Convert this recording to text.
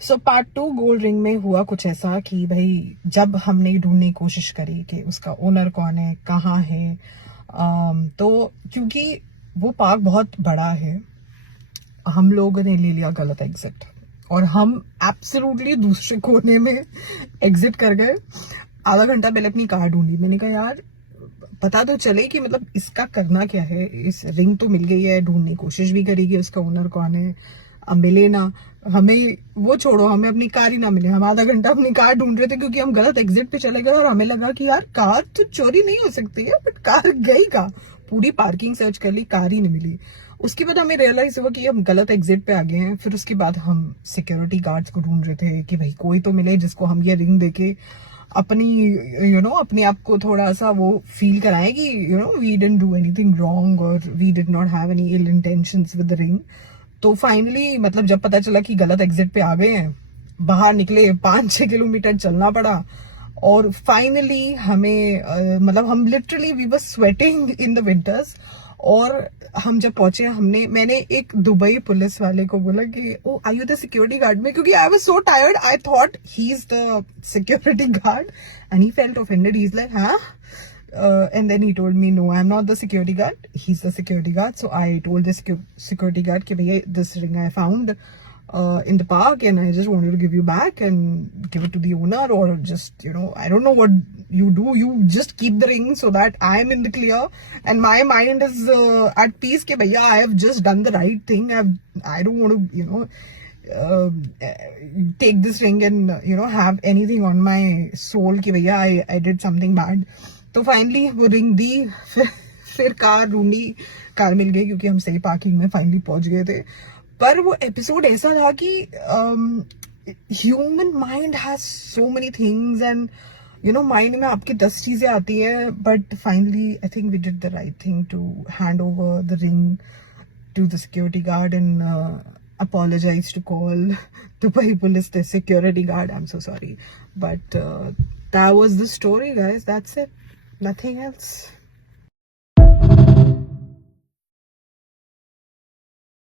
So part 2 gold ring में हुआ कुछ ऐसा कि भाई जब हमने ढूंढने की कोशिश करी कि उसका ओनर कौन है, कहाँ है, तो क्योंकि वो पार्क बहुत बड़ा है, हम लोगों ने ले लिया गलत एग्जिट और हम एब्सोल्युटली दूसरे कोने में एग्जिट कर गए। आधा घंटा पहले अपनी कार ढूंढी। मैंने कहा यार पता तो चले कि मतलब इसका करना क्या है। इस रिंग तो मिल गई है, ढूंढने की कोशिश भी करी कि उसका ओनर कौन है, अब मिले ना। हमें वो छोड़ो, हमें अपनी कार ही ना मिले। हम आधा घंटा अपनी कार ढूंढ रहे थे क्योंकि हम गलत एग्जिट पे चले गए और हमें लगा कि यार कार तो चोरी नहीं हो सकती है, बट कार गई कहाँ। पूरी पार्किंग सर्च कर ली, कार ही नहीं मिली। उसके बाद हमें रियलाइज हुआ कि हम गलत एग्जिट पे आ गए हैं। फिर उसके बाद हम सिक्योरिटी गार्ड्स को ढूंढ रहे थे कि भाई कोई तो मिले जिसको हम ये रिंग देके अपनी अपने आप को थोड़ा सा वो फील कराएं कि we didn't do anything wrong और we did not have any ill intentions with the ring. तो फाइनली मतलब जब पता चला कि गलत एग्जिट पे आ गए हैं, बाहर निकले, 5-6 किलोमीटर चलना पड़ा। और फाइनली हमें मतलब हम literally we were sweating in the winters. और हम जब पहुंचे, मैंने एक दुबई पुलिस वाले को बोला कि oh are you the security guard में, क्योंकि I was so tired, I thought he is the security guard and he felt offended. He is like हाँ, and then he told me no, I'm not the security guard, he's the security guard. So I told the security guard कि भैया this ring I found in the park and I just wanted to give you back and give it to the owner, or just I don't know what you do, you just keep the ring so that I'm in the clear and my mind is at peace कि भैया I have just done the right thing. I don't want to uh, take this ring and have anything on my soul कि भैया I did something bad. तो finally वो ring दी। फिर car ढूंढी, car मिल गई क्योंकि हम सही पार्किंग में फाइनली पहुंच गए थे। पर वो एपिसोड ऐसा था कि human mind has so many things and mind में आपकी 10 चीजें आती है, but finally I think we did the right thing to hand over the ring to the security guard and apologize to call Dubai police the security guard. I'm so sorry, but that was the story, guys. That's it, nothing else.